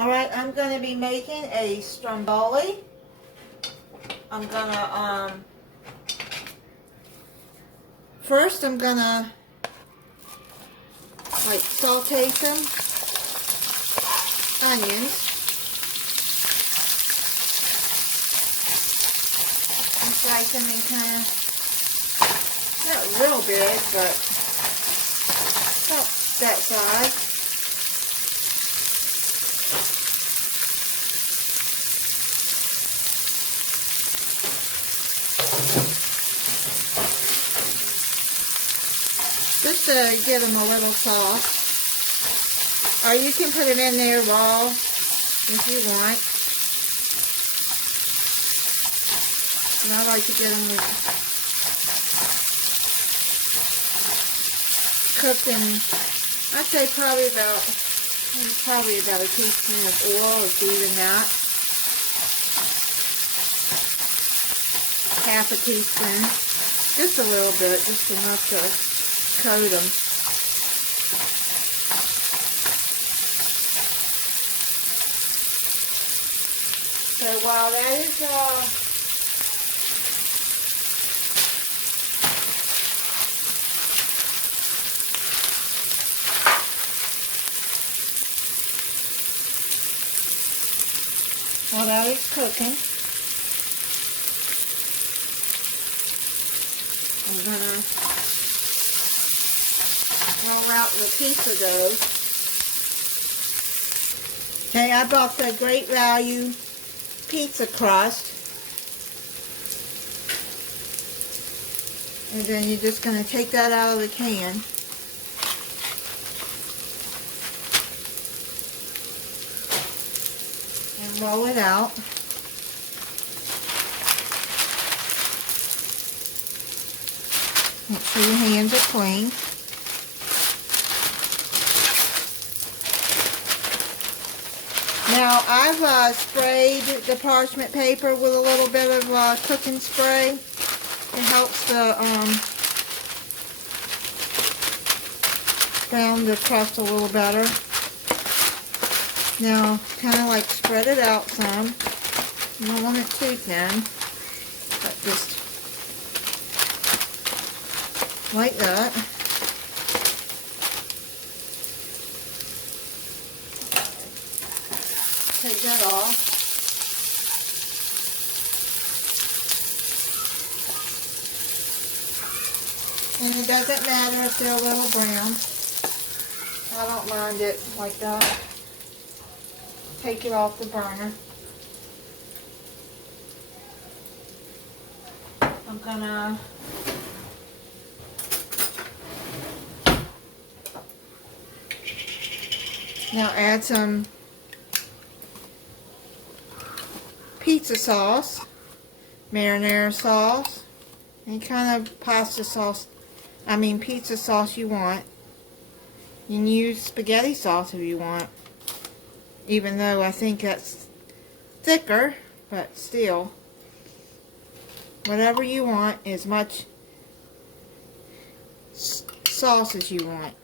Alright, I'm going to be making a Stromboli. I'm going to, first I'm going to, like, saute some onions. And slice them in kind of, not real big, but about that size. Just to give them a little sauce. Or you can put it in there raw if you want. And I like to get them cooked in, I'd say probably about a teaspoon of oil, if even that. Half a teaspoon. Just a little bit, just enough to coat them. So while that is cooking, I'm gonna roll out the pizza dough. Okay, I bought the Great Value pizza crust. And then you're just going to take that out of the can. And roll it out. Make sure your hands are clean. Now, I've sprayed the parchment paper with a little bit of cooking spray. It helps the brown the crust a little better. Now, kind of like spread it out some. You don't want it too thin, but just like that. Take that off. And it doesn't matter if they're a little brown. I don't mind it like that. Take it off the burner. I'm gonna now add some pizza sauce, marinara sauce, any kind of pasta sauce, pizza sauce you want. You can use spaghetti sauce if you want, even though I think that's thicker, but still, whatever you want, as much sauce as you want.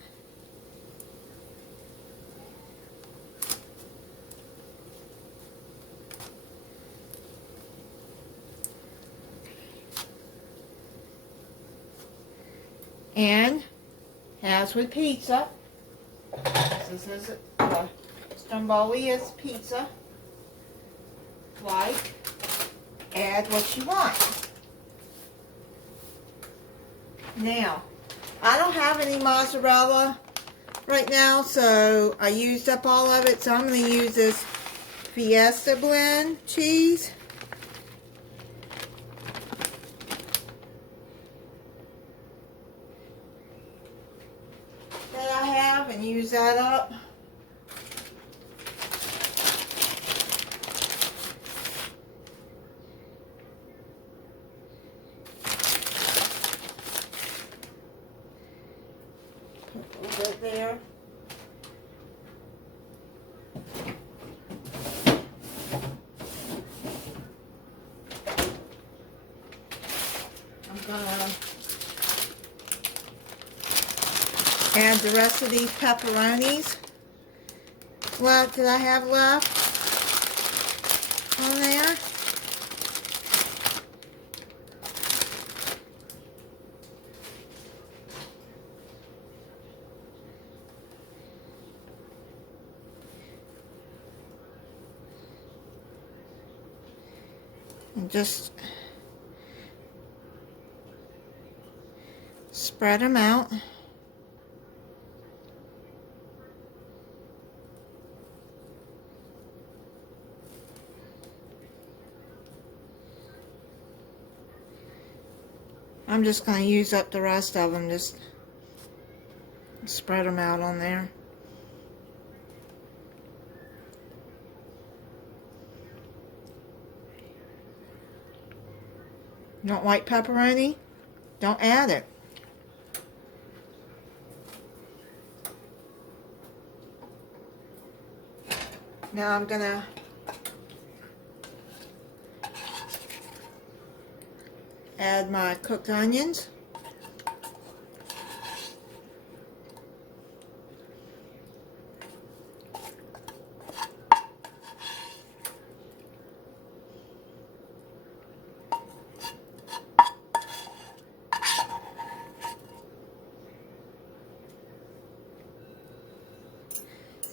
And, as with pizza, this is Stromboli is pizza, like, add what you want. Now, I don't have any mozzarella right now, so I used up all of it, so I'm going to use this Fiesta blend cheese. And use that up. Put a little bit there. I'm gonna add the rest of these pepperonis. what did I have left on there? And just spread them out. I'm just going to use up the rest of them, just spread them out on there. You don't like pepperoni? Don't add it. Now I'm going to add my cooked onions.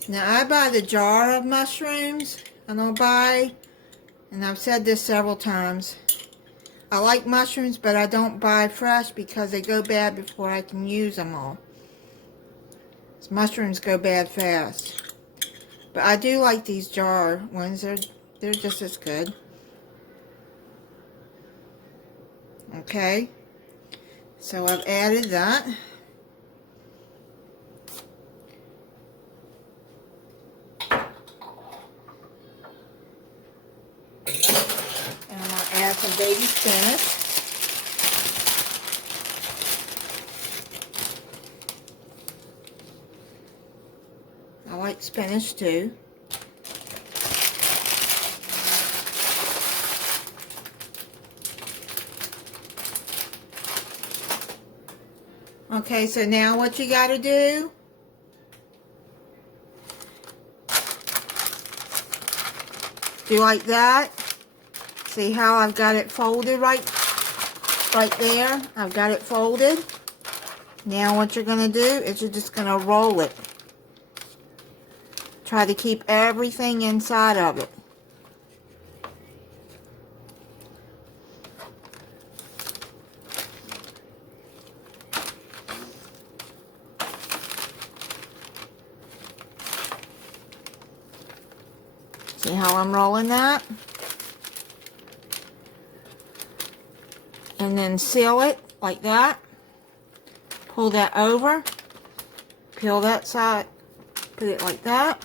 Now I buy the jar of mushrooms, and and I've said this several times, I like mushrooms, but I don't buy fresh because they go bad before I can use them all. Mushrooms go bad fast. But I do like these jar ones. They're just as good. Okay. So I've added that. And I'm going to add some baby spinach. I like spinach too. Okay, so now what you got to do, do like that. See how I've got it folded right there? I've got it folded. Now what you're going to do is you're just going to roll it. Try to keep everything inside of it. See how I'm rolling that? And then seal it like that. Pull that over. Peel that side. Put it like that.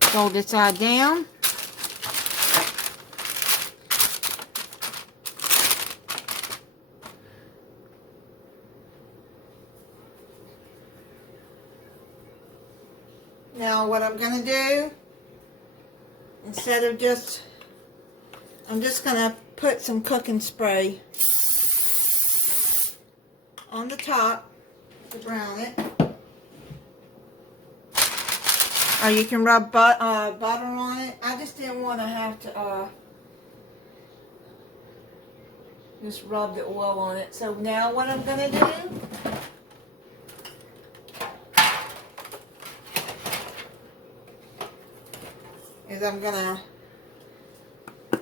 Fold it side down. Now what I'm going to do, instead of I'm just going to put some cooking spray on the top to brown it. Or you can rub butter on it. I just didn't want to have to just rub the oil on it. So now what I'm going to do is I'm going to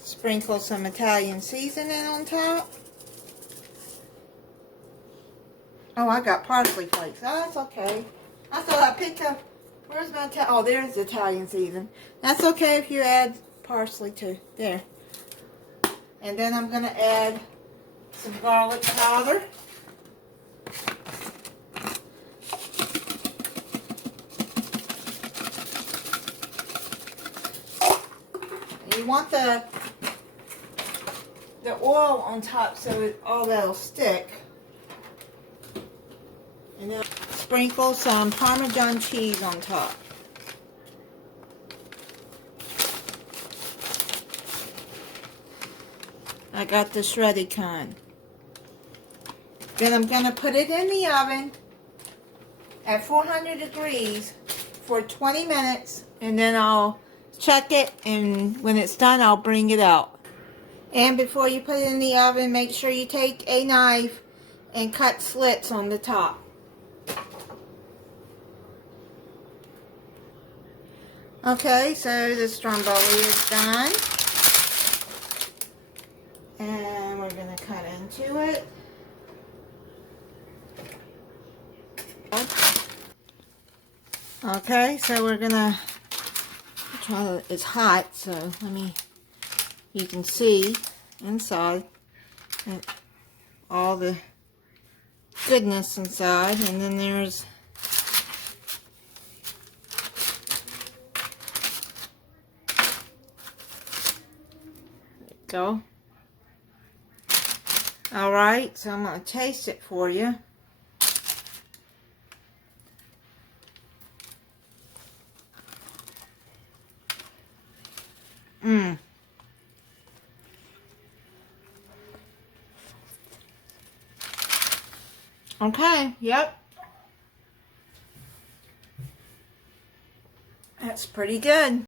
sprinkle some Italian seasoning on top. Oh, I got parsley flakes. Oh, that's okay. I thought I picked up, where's my oh, there's the Italian season. That's okay if you add parsley too. There. And then I'm going to add some garlic powder. You want the oil on top so all that'll stick. And then sprinkle some Parmesan cheese on top. I got the shredded kind. Then I'm going to put it in the oven at 400 degrees for 20 minutes, and then I'll check it, and when it's done, I'll bring it out. And before you put it in the oven, make sure you take a knife and cut slits on the top. Okay, so the stromboli is done. And we're going to cut into it. Okay, so we're going to try to, it's hot, so let me, you can see inside and all the goodness inside, and then there's go. Alright, so I'm going to taste it for you. Okay, yep. That's pretty good.